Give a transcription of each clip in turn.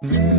Mm-hmm.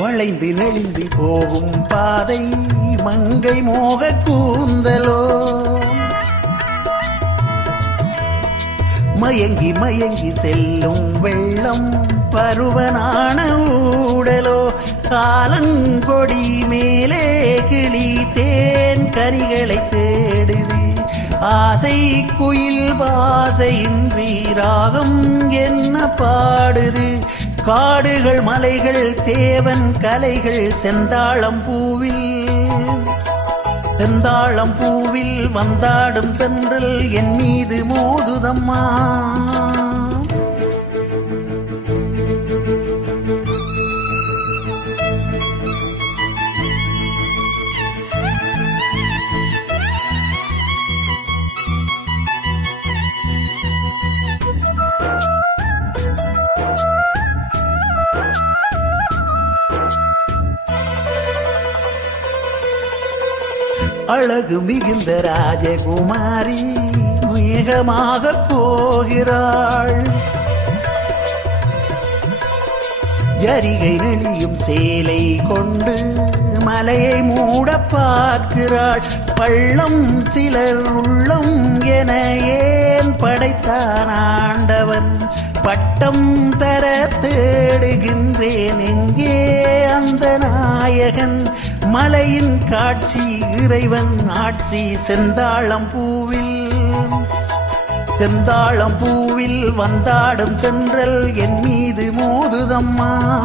வளைந்து நெளிந்து போகும் பாதை மங்கை மோக கூந்தலோ. மயங்கி மயங்கி செல்லும் வெள்ளம் பருவனான ஊடலோ. காலங்கொடி மேலே கிளி தேன் கனிகளை தேடுது ஆசை குயில் பாசையின்றி வீராகம் என்ன பாடுது? காடுகள் மலைகள் தேவன் கலைகள் செந்தாளம் பூவில். செந்தாளம் பூவில் வந்தாடும் தென்றல் என் மீது மோதுதம்மா. அழகு மிகுந்த ராஜகுமாரி வேகமாக போகிறாள். ஜரிகை நெளியும் சேலை கொண்டு மலையை மூட பார்க்கிறாள். பள்ளம் சிலர் உள்ளம் என ஏன் படைத்தான் ஆண்டவன்? பட்டம் தர தேடுகின்றேன். எங்கே அந்த நாயகன்? மலையின் காட்சி இறைவன் ஆட்சி செந்தாளம் பூவில். செந்தாளம் பூவில் வந்தாடும் தென்றல் என் மீது மோதுதம்மா.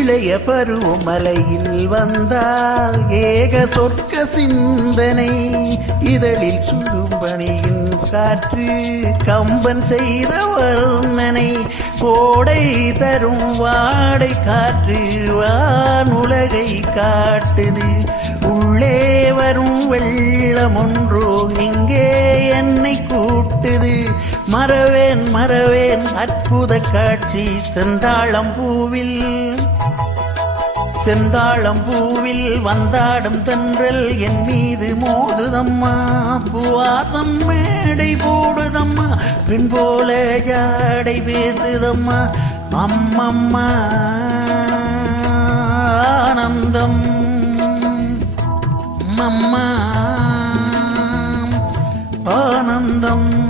இளைய பருவமலையில் வந்தால் ஏக சொர்க்க சிந்தனை இதழில் சுடும்பணியின் காற்று கம்பன் செய்த வர்ணனை கோடை தரும் வாடை காற்று வானுலகை காட்டுது. உள்ளே வரும் வெள்ளம் ஒன்றோ இங்கே என்னை கூட்டுது. மறவேன் மறவேன் அற்புத காட்சி செந்தாளம் பூவில் செந்தாளம் பூவில் வந்தாடும் தென்றல் என் மீது மோதுதம்மா. பூவாசம் மேடை போடுதம்மா. பின் போல ஜாடை பேசுதம்மா. அம்மம்மா ஆனந்தம். அம்மா ஆனந்தம்.